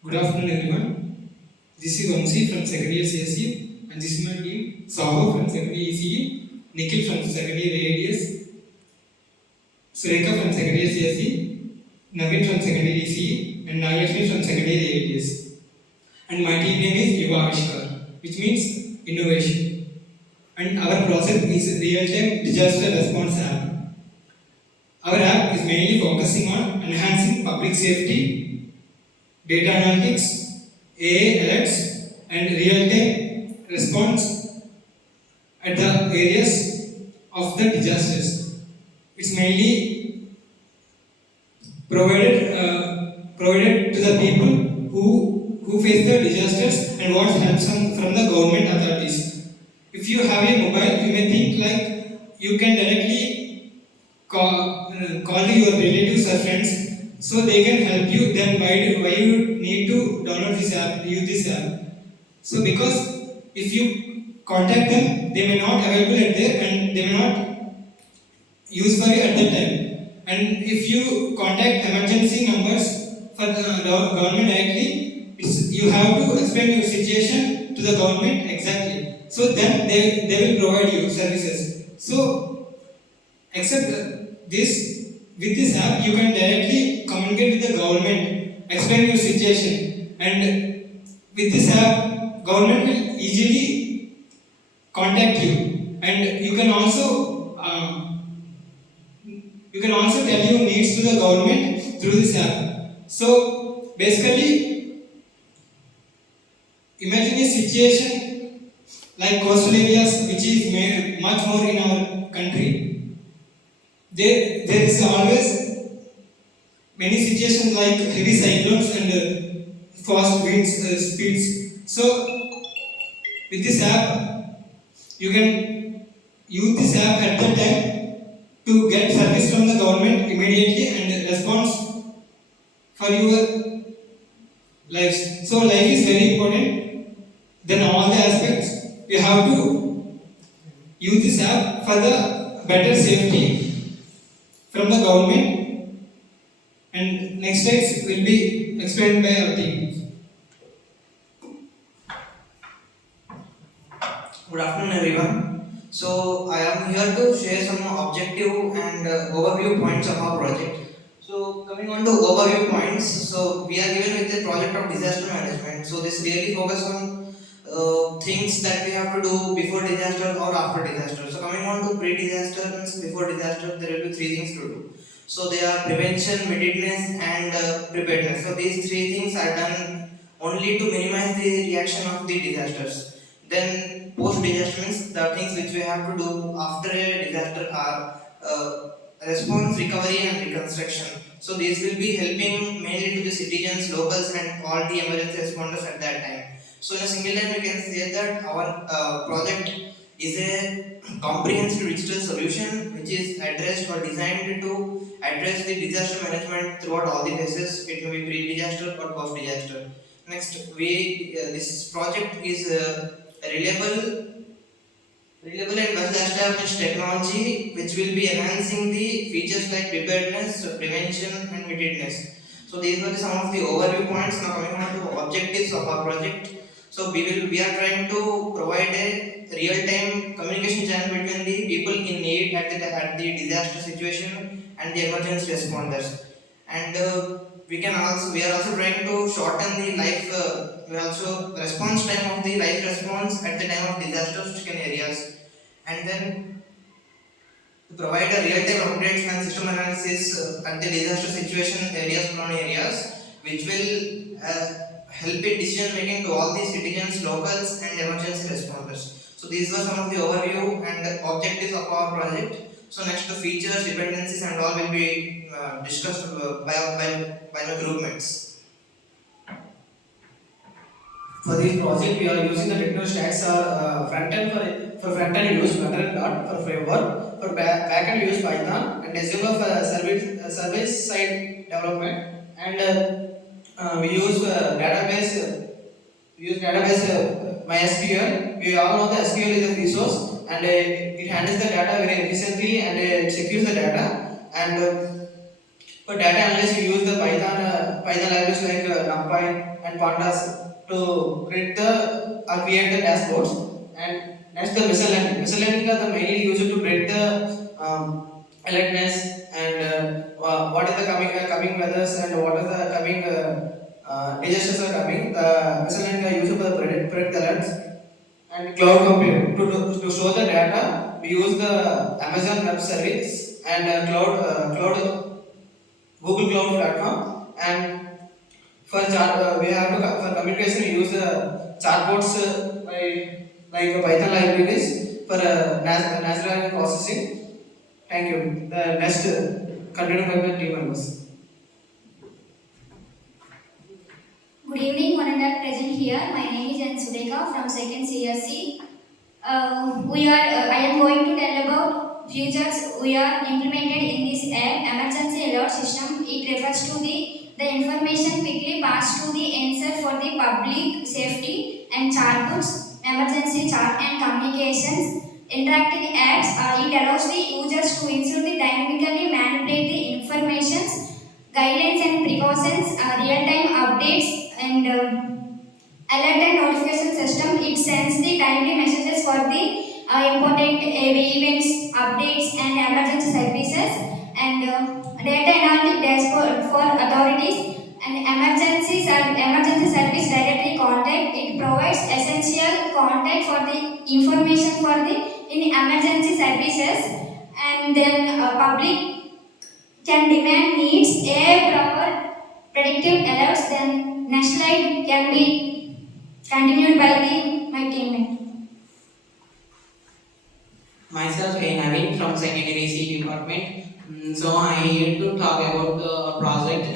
Good afternoon, everyone. This is Vamsi from second year CSE, and this is my team: Saho from second year ECE, Nikhil from second year ADS, Sureka from second year CSE, Navin from second year ECE, and Nagalakshmi from second year ADS. And my team name is Yuva Avishkar, which means innovation. And our project is real-time disaster response app. Our app is mainly focusing on enhancing public safety, data analytics, AI alerts, and real-time response at the areas of the disasters. It's mainly provided to the people who face the disasters and want help from the government authorities. If you have a mobile, you may think like you can directly call your relatives or friends so they can help you. Then why you need to download this app, use this app? So because if you contact them, they may not available at there and they may not use for you at that time. And if you contact emergency numbers for the government directly, you have to explain your situation to the government exactly. So then they will provide you services. So except this, with this app, you can directly communicate with the government, explain your situation, and with this app, government will easily contact you, and you can also tell your needs to the government through this app. So basically, imagine a situation like coastal areas, which is much more in our country. There is always many situations like heavy cyclones and fast winds speeds. So with this app, you can use this app at the time to get service from the government immediately and response for your lives. So life is very important. Then all the aspects you have to use this app for the better safety from the government. And next slides will be explained by our team. Good afternoon, everyone. So I am here to share some objective and overview points of our project. So coming on to overview points, so we are given with the project of disaster management. So this really focus on things that we have to do before disaster or after disaster. So coming on to pre-disaster means before disaster, there will be three things to do. So they are prevention, preparedness, and preparedness. So these three things are done only to minimize the reaction of the disasters. Then post disaster means the things which we have to do after a disaster are response, recovery, and reconstruction. So these will be helping mainly to the citizens, locals, and all the emergency responders at that time. So in a single line, we can say that our project is a comprehensive digital solution which is addressed or designed to address the disaster management throughout all the phases. It may be pre-disaster or post-disaster. Next, we this project is reliable and well-established technology which will be enhancing the features like preparedness, prevention, and preparedness. So these were some of the overview points. Now coming on to objectives of our project. So we are trying to provide a real-time communication channel between the people in need at the disaster situation and the emergency responders. And we are also trying to shorten the life. We also response time of the life response at the time of disaster stricken areas, and then to provide a real-time updates and system analysis at the disaster situation areas, prone areas, which will help in decision making to all the citizens, locals, and emergency responders. So these were some of the overview and objectives of our project. So next, the features, dependencies, and all will be discussed by the group mates. For this project, we are using the techno stacks front end for front end use Flutter dot for framework, for back end use Python, and Azure for service side development, and we use database. We use database MySQL. We all know the SQL is a resource, and it handles the data very efficiently, and it secures the data. And for data analysis, we use the Python language like NumPy and Pandas to create the or create the dashboards. And next the machine learning. Machine learning are the mainly used to predict the alertness and what is the coming weathers and what is the coming disasters are coming. The machine learning are used for the predict the alerts. And cloud computing to show the data we use the Amazon Web Service and cloud Google Cloud platform. And for chat we have to for communication we use the chatbots by like Python libraries for natural language processing. Thank you. The next continue by my team members. Good evening, one and all present here. My name is N. Sudeka from second CSC. I am going to tell about features we are implemented in this emergency alert system. It refers to the information quickly passed to the answer for the public safety and chartbooks, emergency chart and communications, interactive apps. It allows the users to ensure the dynamically manipulate the informations, guidelines and precautions, real-time updates and alert and notification system. It sends the timely messages for the important events, updates and emergency services and data analytic dashboard for authorities and emergency service directory contact. It provides essential contact for the information for the in emergency services and then public can demand needs a proper predictive alerts. Then next slide can be continued by my teammate. Myself, a Naveen from Secondary C Department. So I here to talk about the project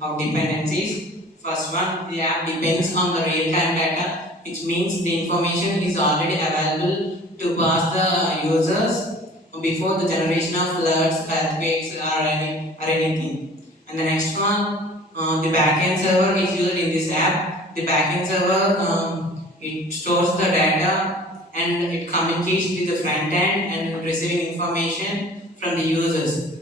of dependencies. First one, the app depends on the real-time data, which means the information is already available to pass the users before the generation of alerts, earthquakes, or anything. And the next one, the backend server is used in this app. The backend server it stores the data and it communicates with the front end and receiving information from the users.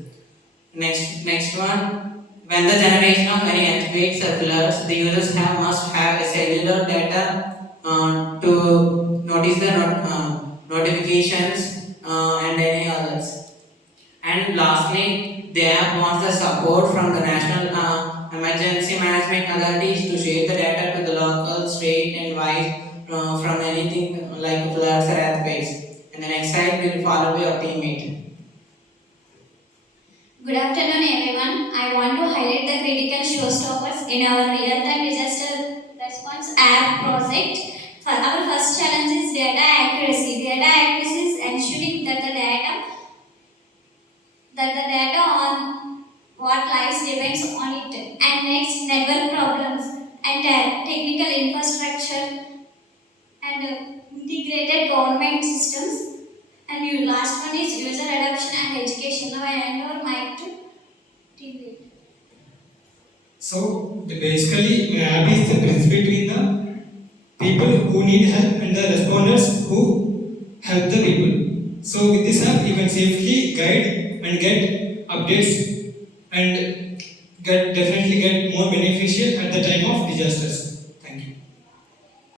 Next one, when the generation of any earthquakes or floods, the users must have a cellular data to notice the notifications and any others. And lastly, the app wants the support from the national emergency management authorities to share the data to the local, state, and wide from anything like floods or earthquakes. And the next slide will follow by your teammate. Good afternoon, everyone. I want to highlight the critical showstoppers in our real-time disaster response app project. For our first challenge is data accuracy. Data accuracy is ensuring that the data on what lies depends on it. And next, network problems and technical infrastructure and integrated government systems. And your last one is user adoption and education. Now I hand over mic to team lead. So basically, my app is the bridge between the people who need help and the responders who help the people. So with this app, you can safely guide and get updates and definitely get more beneficial at the time of disasters.